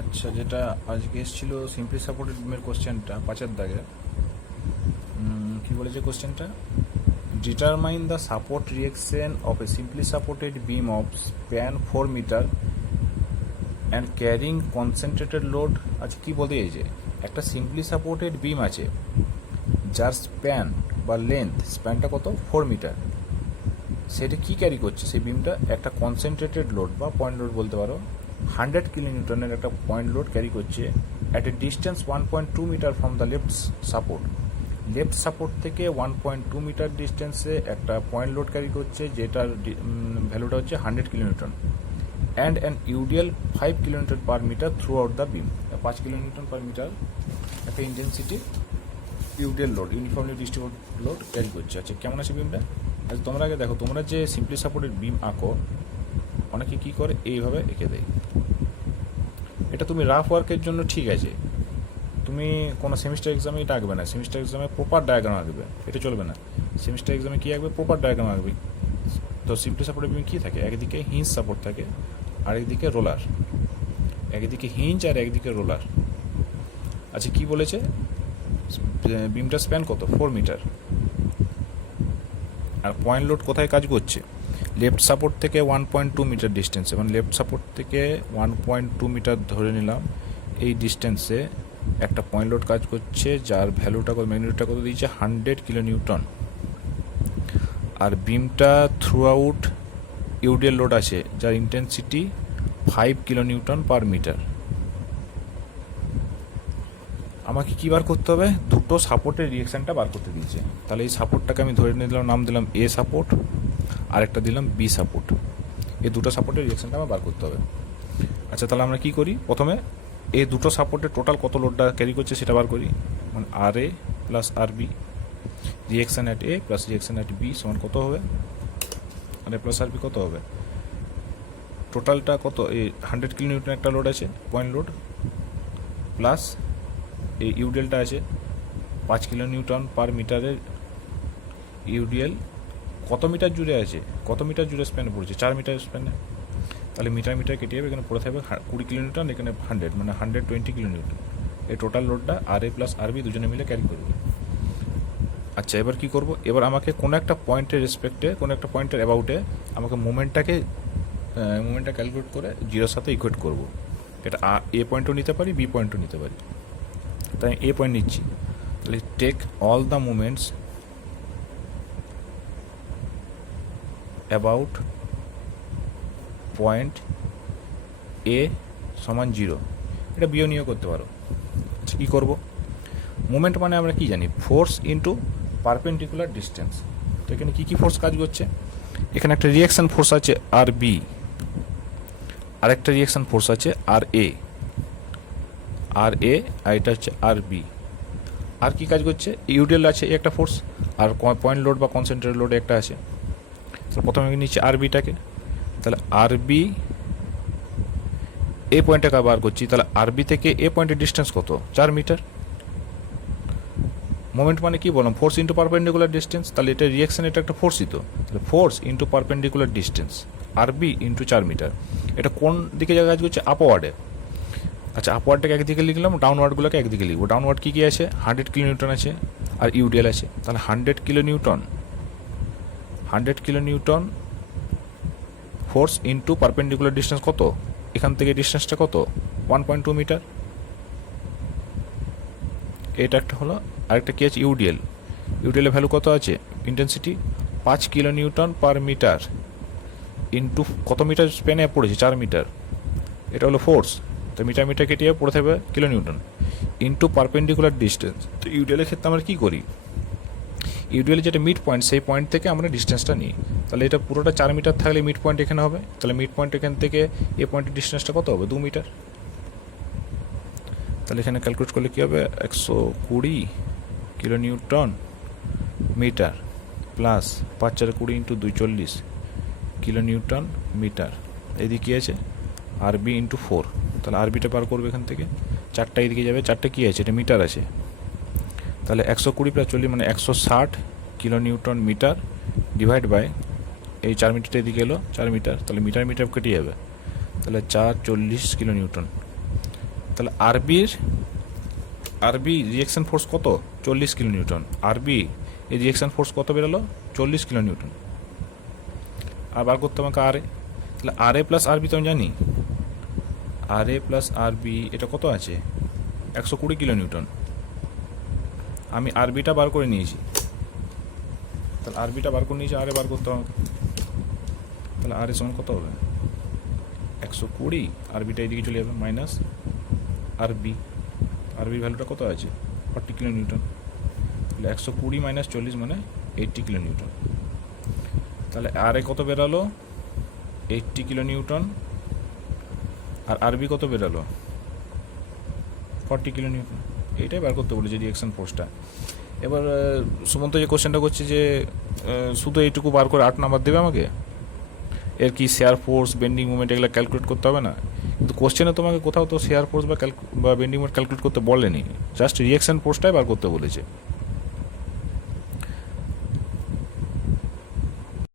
আচ্ছা, যেটা আজকে এসেছিল সিম্পলি সাপোর্টেড বিমের কোশ্চেনটা 5 দাগে কি বলেছে কোশ্চেনটা? Determine the support reaction of a simply supported beam of span 4 metre and carrying concentrated load. আচ্ছা, কি বলতে চাইছে? একটা সিম্পলি সাপোর্টেড বিম আছে যার স্প্যান বা লেন্থ, স্প্যানটা কত? 4 মিটার। সেটা কি ক্যারি করছে? সেই বিমটা একটা কনসেন্ট্রেটেড লোড বা পয়েন্ট লোড বলতে পারো, 100 কিলোনিউটনের একটা পয়েন্ট লোড ক্যারি করছে at a distance 1.2 metre from the left support. Left support থেকে 1.2 মিটার ডিস্টেন্সে একটা পয়েন্ট লোড ক্যারি করছে, যেটার ভ্যালুটা হচ্ছে 100 kilonewton, and an UDL 5 kilometre per metre throughout the beam. 5 kilometre per metre একটা intensity UDL load, uniformly distribute load carry করছে। আচ্ছা, কেমন আছে বিমটা? আচ্ছা, তোমরা আগে দেখো, তোমরা যে সিম্পলি সাপোর্টেড বিম আঁকো, অনেকে কী করে এইভাবে এঁকে দেয়। এটা তুমি রাফ ওয়ার্কের জন্য ঠিক আছে, তুমি কোনো সেমিস্টার এক্সামে এটা আঁকবে না। সেমিস্টার এক্সামে প্রপার ডায়াগ্রাম আঁকবে, এটা চলবে না। সেমিস্টার এক্সামে কী আঁকবে? প্রপার ডায়াগ্রাম আঁকবে। তো সিম্পলি সাপোর্টেড বিম কী থাকে? একদিকে হিঞ্জ সাপোর্ট থাকে আর একদিকে রোলার, একদিকে হিঞ্জ আর একদিকে রোলার। আচ্ছা, কি বলেছে? বিমটা স্প্যান কত? 4 মিটার। আর পয়েন্ট লোড কোথায় কাজ করছে? লেফট সাপোর্ট থেকে 1.2 মিটার ডিস্টেন্সে, মানে লেফট সাপোর্ট থেকে 1.2 মিটার ধরে নিলাম, এই ডিস্টেন্সে একটা পয়েন্ট লোড কাজ করছে যার ভ্যালুটা কত, ম্যাগনিটিউডটা কত দিয়েছে? 100 কিলো নিউটন। আর বিমটা থ্রু আউট ইউডিএল লোড আছে যার intensity 5 kilo newton per metre. আমাকে কী বার করতে হবে? দুটো সাপোর্টের রিয়েকশানটা বার করতে দিয়েছে। তাহলে এই সাপোর্টটাকে আমি ধরে নিলাম, নাম দিলাম এ সাপোর্ট, আর একটা দিলাম বি সাপোর্ট। এই দুটো সাপোর্টের রিয়েকশানটা আমার বার করতে হবে। আচ্ছা, তাহলে আমরা কী করি? প্রথমে এই দুটো সাপোর্টের টোটাল কত লোডটা ক্যারি করছে সেটা বার করি। মানে R A plus R B, reaction at A plus reaction at B সমান কত হবে? আর এ প্লাস আর বি কত হবে? টোটালটা কত? এই 100 কিলো নিউটন একটা লোড আছে, পয়েন্ট লোড, প্লাস এই ইউডিএলটা আছে 5 কিলো নিউটন পার মিটারের ইউডিএল। কত মিটার জুড়ে আছে? কত মিটার জুড়ে স্প্যান পড়ছে? 4 মিটার স্প্যানে। তাহলে মিটার মিটার কেটে যাবে, এখানে পড়ে থাকবে 20 কিলো নিউটন, এখানে 100, মানে 120 কিলো নিউটন। এই total লোডটা R A plus R B দুজনে মিলে ক্যারি করবে। আচ্ছা, এবার কি করব? এবার আমাকে কোনো একটা পয়েন্টের রেসপেক্টে, কোনো একটা পয়েন্টের অ্যাবাউটে আমাকে মুভমেন্টটা ক্যালকুলেট করে জিরোর সাথে ইকুয়েট করব। এটা এ পয়েন্টও নিতে পারি, বি পয়েন্টও নিতে পারি। তাই এ পয়েন্ট নিচ্ছি। তাহলে take all the movements about point A সমান 0। এটা বিও নিয়েও করতে পারো। আচ্ছা, কী করবো? মুভমেন্ট মানে আমরা কি জানি? Force into perpendicular distance. তো এখানে কী কী ফোর্স কাজ করছে? এখানে একটা রিয়াকশান ফোর্স আছে আর বি, আরেকটা রিয়াকশান ফোর্স আছে আর এ, আর এটা হচ্ছে আর বি। আর কি কাজ করছে? ইউডিএল আছে একটা ফোর্স, আর পয়েন্ট লোড বা কনসেন্ট্রেটেড লোড একটা আছে। তো প্রথমে নিচ্ছে আর বিটাকে। তাহলে আর বি এ পয়েন্টটাকে বার করছি। তাহলে আর বি থেকে এ পয়েন্টের ডিস্টেন্স কত? 4 মিটার। মোমেন্ট মানে কি বললাম? Force into perpendicular distance. তাহলে এটা রিয়াকশান, এটা একটা ফোর্সই তো। তাহলে ফোর্স ইন্টু পারপেন্ডিকুলার ডিস্টেন্স আর বি ইন্টু 4 মিটার। এটা কোন দিকে কাজ করছে? আপওয়ার্ডে। আচ্ছা, আপওয়ার্ডটাকে একদিকে লিখলাম, ডাউনওয়ার্ডগুলোকে একদিকে লিখবো। ডাউনওয়ার্ড কী কী আছে? 100 কিলো নিউটন আছে আর ইউডিএল আছে। তাহলে 100 kilo Newton force into perpendicular distance কত? এখান থেকে ডিস্টেন্সটা কত? 1.2 মিটার। এটা একটা হলো। আরেকটা কী আছে? ইউডিএলের ভ্যালু কত আছে? Intensity 5 kilo newton per metre into কত মিটার স্প্যানে পড়েছে? 4 মিটার। এটা হলো ফোর্স। তো মিটার মিটার কেটে পড়ে থাকবে kilo Newton into perpendicular distance. তো ইউডিএলের ক্ষেত্রে আমরা কী করি? ইউডিএলের যেটা মিড পয়েন্ট, সেই পয়েন্ট থেকে আমরা ডিস্টেন্সটা নিই। তাহলে এটা পুরোটা 4 মিটার থাকলে মিড পয়েন্ট এখানে হবে। তাহলে মিড পয়েন্ট এখান থেকে এ পয়েন্টের ডিস্টেন্সটা কত হবে? 2 মিটার। তাহলে এখানে ক্যালকুলেট করলে কী হবে? 120 kilo newton metre plus 5 4 20 into 2 40 kilo newton metre. এদিকে কী আছে? R B into 4। তাহলে আর বিটা বার করবে এখান থেকে। 4টা এদিকে যাবে, 4টা কী আছে? এটা মিটার আছে। তাহলে 120 প্লাস 40 মানে 160 kilo newton metre divide by এই 4 মিটারটা এদিকে এলো 4 মিটার। তাহলে মিটার মিটার কেটে যাবে। তাহলে 4 40 কিলো নিউটন। তাহলে আরবি রিয়েকশন ফোর্স কত? 40 কিলো নিউটন। আরবি এই রিয়েকশন ফোর্স কত বেরোলো? 40 কিলো নিউটন। আর বার করতে আমাকে আরএ। তাহলে আরএ প্লাস আরবি তো আমি জানি, আরএ প্লাস আরবি এটা কত আছে? 120 কিলো নিউটন। আমি আরবিটা বার করে নিয়েছি, তাহলে আরবিটা বার করে নিয়েছি, আরএ বার করতে হবে আমাকে। তাহলে আরএ সমান কত হবে? 120, আরবিটা এদিকে চলে যাবে, মাইনাস আরবির ভ্যালুটা কত আছে? 40 কিলো নিউটন। তাহলে 120 মাইনাস 40 মানে 80 কিলো নিউটন। তাহলে আরএ কত বেরালো? 80 কিলো নিউটন। আর আরবি কত বেরালো? 40 কিলো নিউটন। এইটাই বার করতে বলেছে রিয়েকশন ফোর্সটা। এবার সুমন্ত যে কোশ্চেনটা করছে যে শুধু এইটুকু বার করে 8 নাম্বার দেবে আমাকে, এর কি শেয়ার ফোর্স, বেন্ডিং মুভমেন্ট এগুলো ক্যালকুলেট করতে হবে না? কিন্তু কোশ্চেনে তোমাকে কোথাও তো শেয়ার ফোর্স বা বেন্ডিং মুভমেন্ট ক্যালকুলেট করতে বলেনি, জাস্ট রিয়েকশন ফোর্সটাই বার করতে বলেছে।